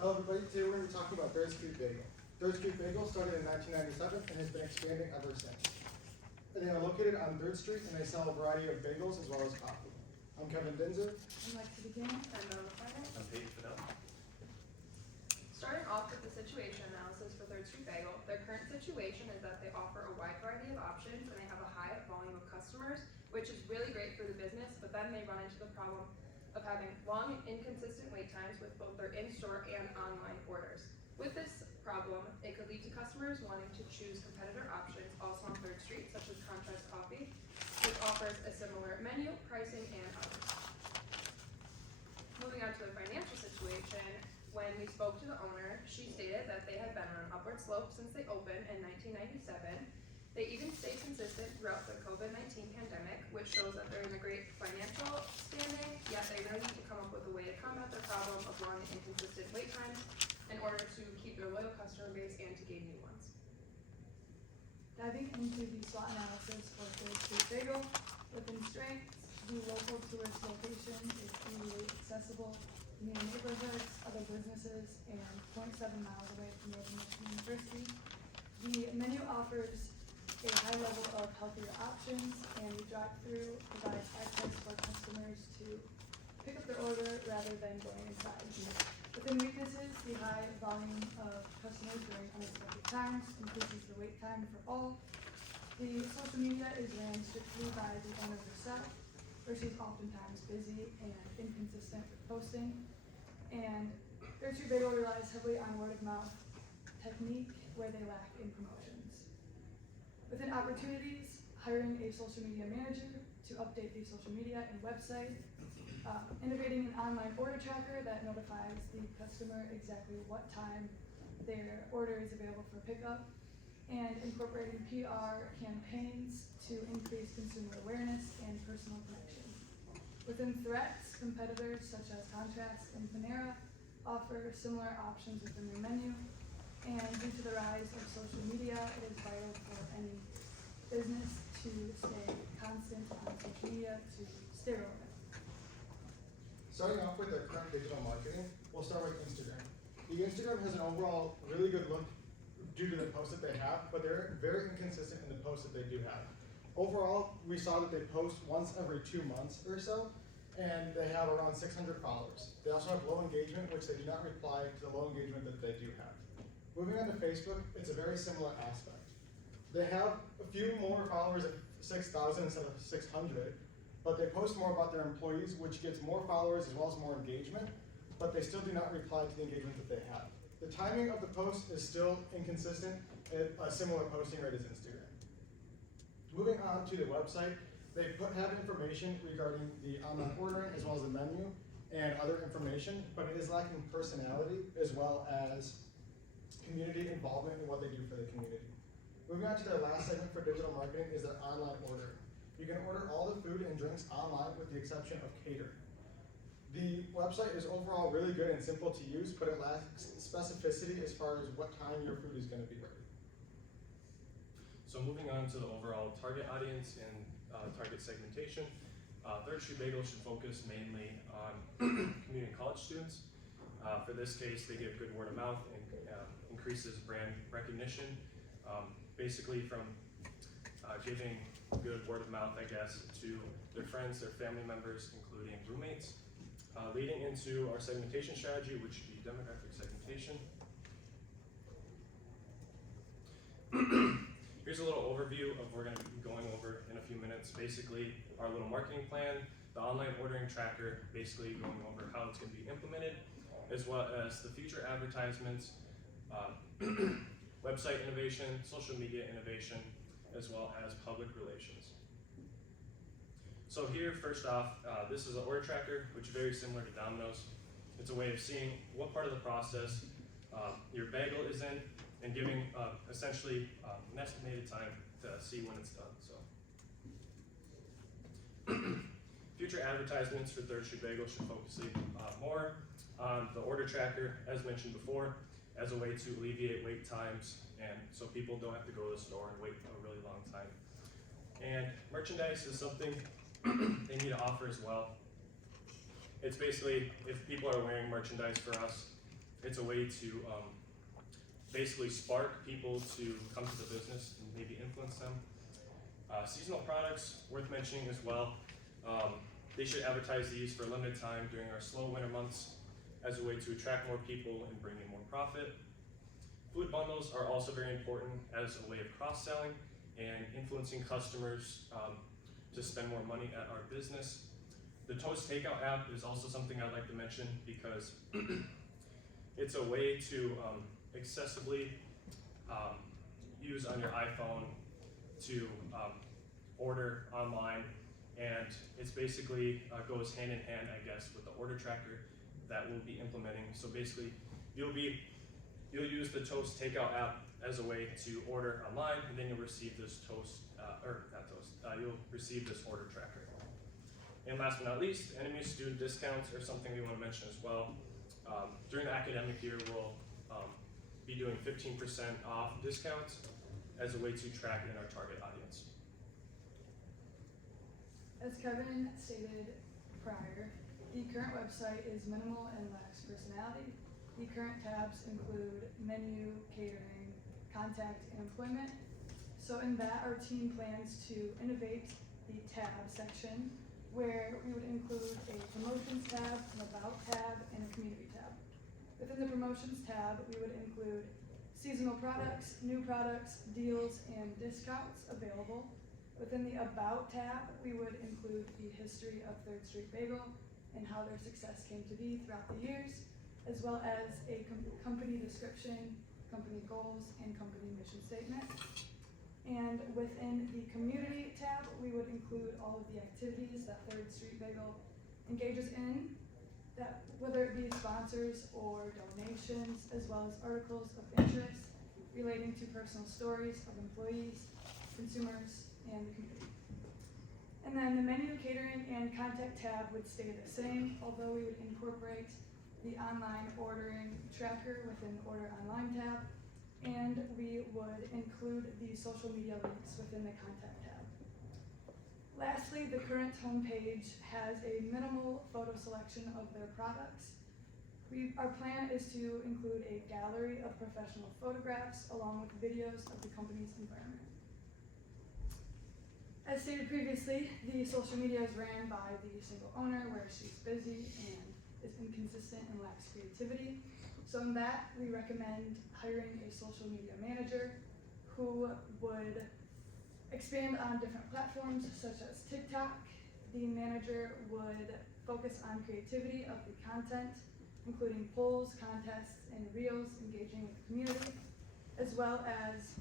Hello everybody, today we're going to be talking about Third Street Bagel. Third Street Bagel started in 1997 and has been expanding ever since. They are located on 3rd Street and they sell a variety of bagels as well as coffee. I'm Kevin Dinzer. I'm Lexi Buchanan. I'm Bella Farner. I'm Peyton Fidel. Starting off with the situation analysis for Third Street Bagel, their current situation is that they offer a wide variety of options and they have a high volume of customers, which is really great for the business, but then they run into the problem of having long, inconsistent wait times with both their in-store and online orders. With this problem, it could lead to customers wanting to choose competitor options also on 3rd Street, such as Contrast Coffee, which offers a similar menu, pricing, and others. Moving on to the financial situation, when we spoke to the owner, she stated that they had been on an upward slope since they opened in 1997. They even stayed consistent throughout the COVID-19 pandemic, which shows that they're in a great financial standing, yet they really need to come up with a way to combat their problem of long and inconsistent wait times in order to keep their loyal customer base and to gain new ones. Diving into the SWOT analysis for Third Street Bagel, within strengths, the local tourist location is easily accessible near neighborhoods, other businesses, and 0.7 miles away from Northern Michigan University. The menu offers a high level of healthier options, and the drive-through provides access for customers to pick up their order rather than going inside. Within weaknesses, the high volume of customers during unexpected times increases the wait time for all. The social media is ran strictly by the owner herself, where she's oftentimes busy and inconsistent with posting. And Third Street Bagel relies heavily on word of mouth technique, where they lack in promotions. Within opportunities, hiring a social media manager to update the social media and website, innovating an online order tracker that notifies the customer exactly what time their order is available for pickup, and incorporating PR campaigns to increase consumer awareness and personal connection. Within threats, competitors such as Contrast and Panera offer similar options within their menu, and due to the rise of social media, it is vital for any business to stay constant on social media to stay relevant. Starting off with their current digital marketing, we'll start with Instagram. The Instagram has an overall really good look due to the posts that they have, but they're very inconsistent in the posts that they do have. Overall, we saw that they post once every 2 months or so, and they have around 600 followers. They also have low engagement, which they do not reply to the low engagement that they do have. Moving on to Facebook, it's a very similar aspect. They have a few more followers at 6,000 instead of 600, but they post more about their employees, which gets more followers as well as more engagement, but they still do not reply to the engagement that they have. The timing of the post is still inconsistent at a similar posting rate as Instagram. Moving on to the website, they have information regarding the online ordering as well as the menu and other information, but it is lacking personality as well as community involvement in what they do for the community. Moving on to their last segment for digital marketing is their online ordering. You can order all the food and drinks online with the exception of catering. The website is overall really good and simple to use, but it lacks specificity as far as what time your food is going to be ready. So moving on to the overall target audience and target segmentation, Third Street Bagel should focus mainly on community and college students. For this case, they give good word of mouth and increases brand recognition, basically from giving good word of mouth, I guess, to their friends, their family members, including roommates. Leading into our segmentation strategy, which would be demographic segmentation. Here's a little overview of what we're going to be going over in a few minutes. Basically, our little marketing plan, the online ordering tracker, basically going over how it's going to be implemented, as well as the future advertisements, website innovation, social media innovation, as well as public relations. So here, first off, this is an order tracker, which is very similar to Domino's. It's a way of seeing what part of the process your bagel is in and giving essentially an estimated time to see when it's done. So, future advertisements for Third Street Bagel should focus more on the order tracker, as mentioned before, as a way to alleviate wait times and so people don't have to go to the store and wait a really long time. And merchandise is something they need to offer as well. It's basically, if people are wearing merchandise for us, it's a way to basically spark people to come to the business and maybe influence them. Seasonal products, worth mentioning as well. They should advertise these for a limited time during our slow winter months as a way to attract more people and bring in more profit. Food bundles are also very important as a way of cross-selling and influencing customers to spend more money at our business. The Toast Takeout app is also something I'd like to mention because it's a way to accessibly use on your iPhone to order online, and it's basically goes hand in hand, I guess, with the order tracker that we'll be implementing. So basically, you'll use the Toast Takeout app as a way to order online, and then you'll receive this you'll receive this order tracker. And last but not least, NMU student discounts are something we want to mention as well. During the academic year, we'll be doing 15% off discounts as a way to track in our target audience. As Kevin stated prior, the current website is minimal and lacks personality. The current tabs include menu, catering, contact, and employment. So in that, our team plans to innovate the tab section, where we would include a promotions tab, an about tab, and a community tab. Within the promotions tab, we would include seasonal products, new products, deals, and discounts available. Within the about tab, we would include the history of Third Street Bagel and how their success came to be throughout the years, as well as a company description, company goals, and company mission statement. And within the community tab, we would include all of the activities that Third Street Bagel engages in, that whether it be sponsors or donations, as well as articles of interest relating to personal stories of employees, consumers, and the community. And then the menu, catering, and contact tab would stay the same, although we would incorporate the online ordering tracker within the order online tab, and we would include the social media links within the contact tab. Lastly, the current homepage has a minimal photo selection of their products. Our plan is to include a gallery of professional photographs along with videos of the company's environment. As stated previously, the social media is ran by the single owner, where she's busy and is inconsistent and lacks creativity. So in that, we recommend hiring a social media manager who would expand on different platforms such as TikTok. The manager would focus on creativity of the content, including polls, contests, and reels engaging with the community, as well as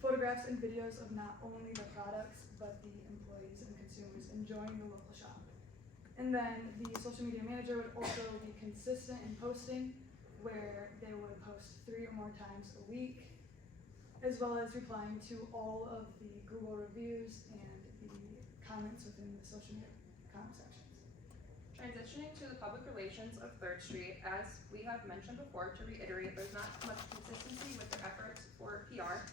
photographs and videos of not only the products, but the employees and consumers enjoying the local shop. And then the social media manager would also be consistent in posting, where they would post 3 or more times a week, as well as replying to all of the Google reviews and the comments within the social media comment sections. Transitioning to the public relations of Third Street, as we have mentioned before, to reiterate, there's not much consistency with their efforts for PR.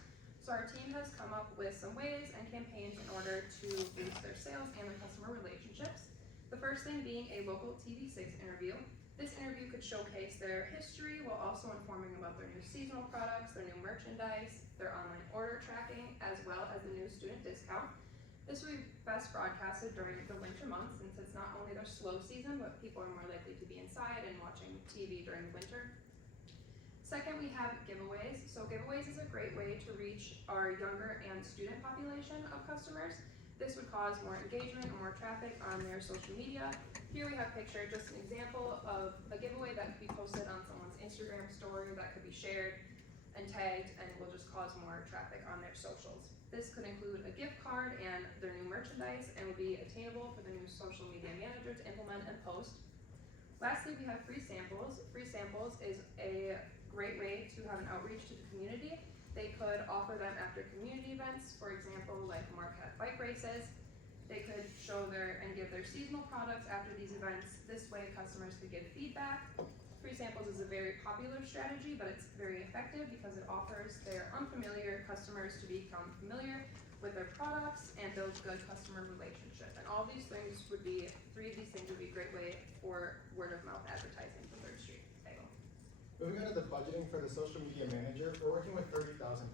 So our team has come up with some ways and campaigns in order to boost their sales and their customer relationships. The first thing being a local TV6 interview. This interview could showcase their history while also informing about their new seasonal products, their new merchandise, their online order tracking, as well as the new student discount. This will be best broadcasted during the winter months, since it's not only their slow season, but people are more likely to be inside and watching TV during the winter. Second, we have giveaways. So giveaways is a great way to reach our younger and student population of customers. This would cause more engagement and more traffic on their social media. Here we have pictured just an example of a giveaway that could be posted on someone's Instagram story, that could be shared and tagged, and will just cause more traffic on their socials. This could include a gift card and their new merchandise, and would be attainable for the new social media manager to implement and post. Lastly, we have free samples. Free samples is a great way to have an outreach to the community. They could offer them after community events, for example, like Marquette bike races. They could show and give their seasonal products after these events. This way, customers could give feedback. Free samples is a very popular strategy, but it's very effective because it offers their unfamiliar customers to become familiar with their products and build good customer relationship. And all these things would be, 3 of these things would be a great way for word of mouth advertising for Third Moving on to the budgeting for the social media manager, we're working with $30,000.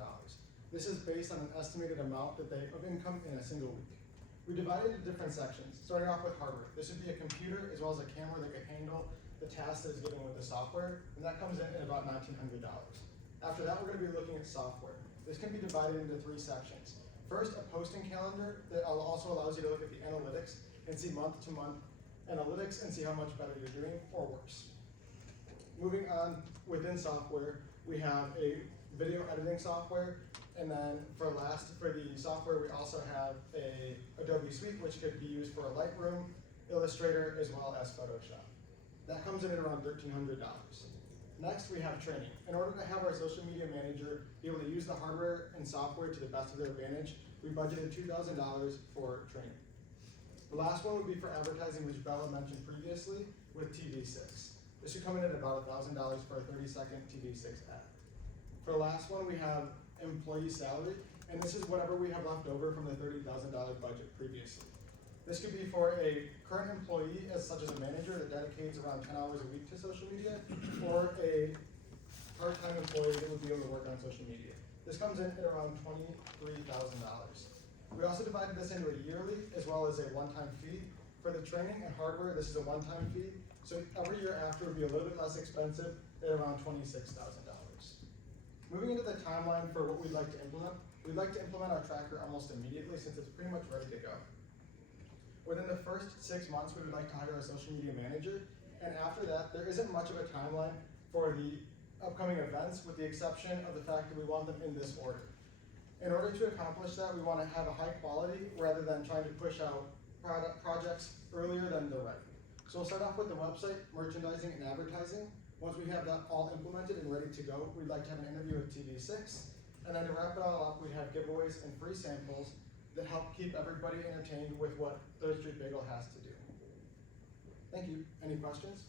This is based on an estimated amount of income in a single week. We divide it into different sections, starting off with hardware. This would be a computer as well as a camera that can handle the task that is given with the software, and that comes in at about $1,900. After that, we're going to be looking at software. This can be divided into 3 sections. First, a posting calendar that also allows you to look at the analytics and see month-to-month analytics and see how much better you're doing or worse. Moving on, within software, we have a video editing software, and then for the software, we also have a Adobe Suite, which could be used for Lightroom, Illustrator, as well as Photoshop. That comes in at around $1,300. Next, we have training. In order to have our social media manager be able to use the hardware and software to the best of their advantage, we budgeted $2,000 for training. The last one would be for advertising, which Bella mentioned previously, with TV6. This would come in at about $1,000 for a 30-second TV6 ad. For the last one, we have employee salary, and this is whatever we have left over from the $30,000 budget previously. This could be for a current employee, such as a manager that dedicates around 10 hours a week to social media, or a part-time employee that would be able to work on social media. This comes in at around $23,000. We also divided this into a yearly as well as a one-time fee. For the training and hardware, this is a one-time fee, so every year after would be a little bit less expensive at around $26,000. Moving into the timeline for what we'd like to implement, we'd like to implement our tracker almost immediately since it's pretty much ready to go. Within the first 6 months, we would like to hire a social media manager, and after that, there isn't much of a timeline for the upcoming events, with the exception of the fact that we want them in this order. In order to accomplish that, we want to have a high quality rather than trying to push out projects earlier than they're ready. So we'll start off with the website, merchandising, and advertising. Once we have that all implemented and ready to go, we'd like to have an interview with TV6, and then to wrap it all up, we'd have giveaways and free samples that help keep everybody entertained with what Third Street Bagel has to do. Thank you. Any questions?